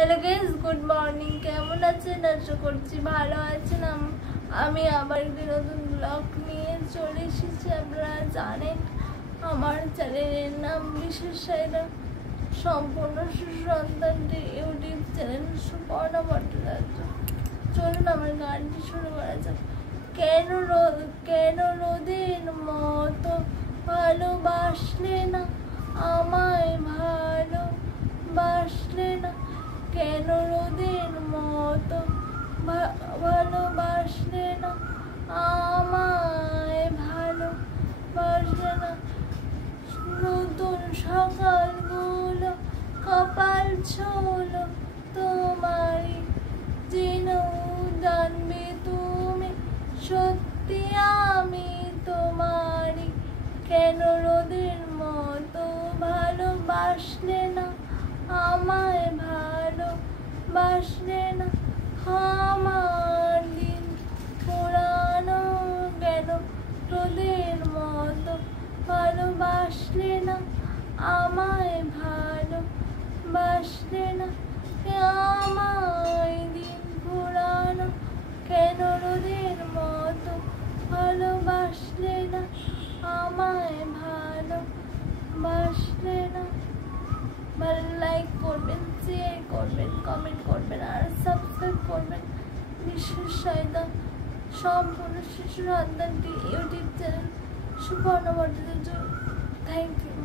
Hello guys, good morning. কেমন আছেন? আশা করছি ভালো আছেন। আমি আবার একটি নতুন ব্লগ নিয়ে চলে এসেছি। আপনারা জানেন আমার চ্যানেলের নাম বিশেষ সাইরা সম্পূর্ণ শিশু সন্তানটি ইউটিউব চ্যানেল সুপর্ণা ভট্টাচার্য। চলুন আমার গানটি শুরু করা যাক। কেন রোদের মতো ভালোবাসলে না আমায়, ভালোবাসলে না? কেন রোদের মতো ভালোবাসলে না আমায়, ভালোবাসলে না? নতুন সকালগুলো কপাল ছোলো তোমারই, যেন জানবে তুমি সত্যি আমি তোমারই। কেন রোদের মতো ভালোবাসলে না আমায়, ভালোবাসলে না? আমার দিন পুরানো কেন রোদের মতো ভালোবাসলে না আমায়, ভালোবাসলে না? আমায় দিন পুরানো কেন রোদের মতো ভালোবাসলে না আমায়, ভালোবাসলে না? ভালো লাইক করবেন, শেয়ার করবেন, কমেন্ট করবেন আর সাবস্ক্রাইব করবেন বিশেষ সাইদা সম্পূর্ণ শিশু সন্তানটি YouTube channel Suparna Bhattacharya. Thank you.